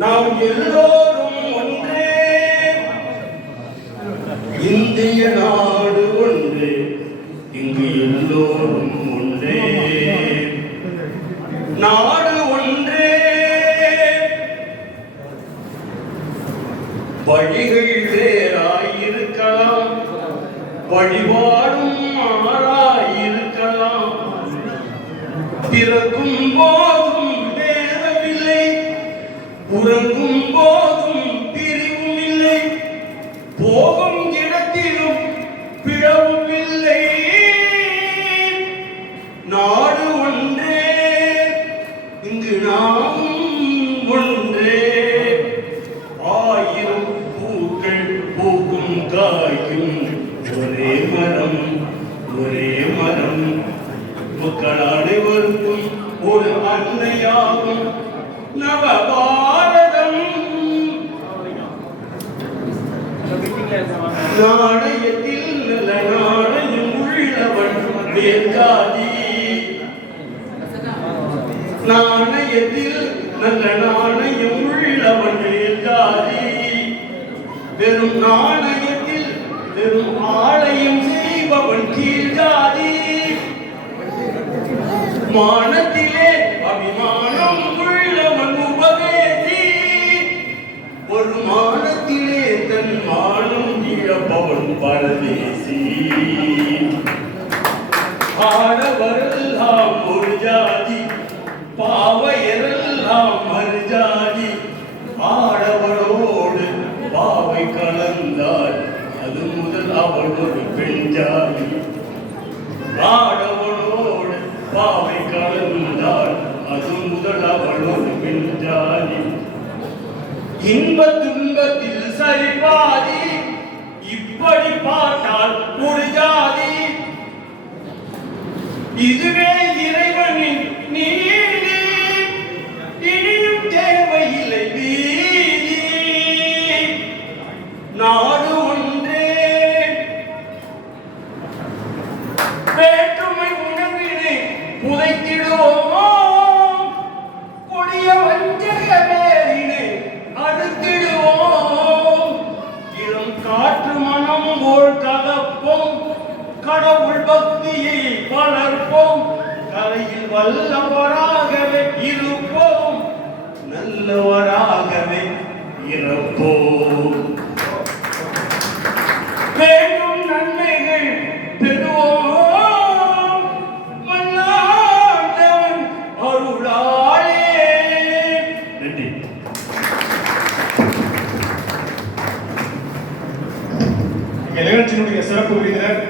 நாம் எல்லோரும் ஒன்றே, இந்திய நாடு ஒன்றே, இங்கு எல்லோரும் ஒன்றே, நாடு ஒன்றே. வழிகள் வேறாயிருக்கலாம், வழிபாடும் மாறாயிருக்கலாம், பிறக்கும் போதும் வேறவில்லை, உறங்கும் போதும் பிரிவும் இல்லை, போகும் இடத்திலும் பிளவும் இல்லை. நாடு ஒன்றே, இங்கு நாம் ஒன்றே. ஆயிரம் பூக்கள் பூக்கும் காய்க்கும் ஒரே மரம், ஒரே மரம். மக்கள் அனைவருக்கும் ஒரு அன்னையாகும் நவபாரதம். நாணயத்தில் நல்ல நாணயம் உள்ளவன் மேற்காதி, நாணயத்தில் நல்ல நாணயம் உள்ளவன் மேற்காதி. வெறும் நாணயத்தில் வெறும் ஆலயம் செய்பவன் கீழ்காதி. மானத்திலே அபிமானம் உள்ளவன் உபதேசி, ஒரு மானத்திலே தன் மானம் இழப்பவன் பரதேசி. ஆடவரெல்லாம் ஒரு ஜாதி, பாவையரெல்லாம் மறு ஜாதி. ஆடவரோடு பாவை கலந்தால் அது முதல் அவள் ஒரு பெண் ஜாதி. ஆடவனோடு பாவை கலந்தால் அது முதல் அவள் ஒரு பெண் ஜாதி. இன்ப துன்பத்தில் சரிபாதி, இப்படி பார்த்தால் ஒரு ஜாதி. இதுவே இறைவனின் நீதி, இனியும் தேவையில்லை வீதி. நாடு ஒன்றே, வேற்றுமை உணவினை புதைத்திடுவோம், கொடிய வஞ்சக வேரினை அறுத்திடுவோம். இளம் காற்று மனம் போல் கலப்போம், கடவுள் பக்தியை வளர்ப்போம், கலையில் வல்லவராகவே இருப்போம், நல்லவராகவே இருப்போம். வேண்டும் நன்மைகள் பெறுவோம், மன்னாண்டவன் அருளாலே. நன்றி. நிகழ்ச்சியினுடைய சிறப்பு விருந்தினர்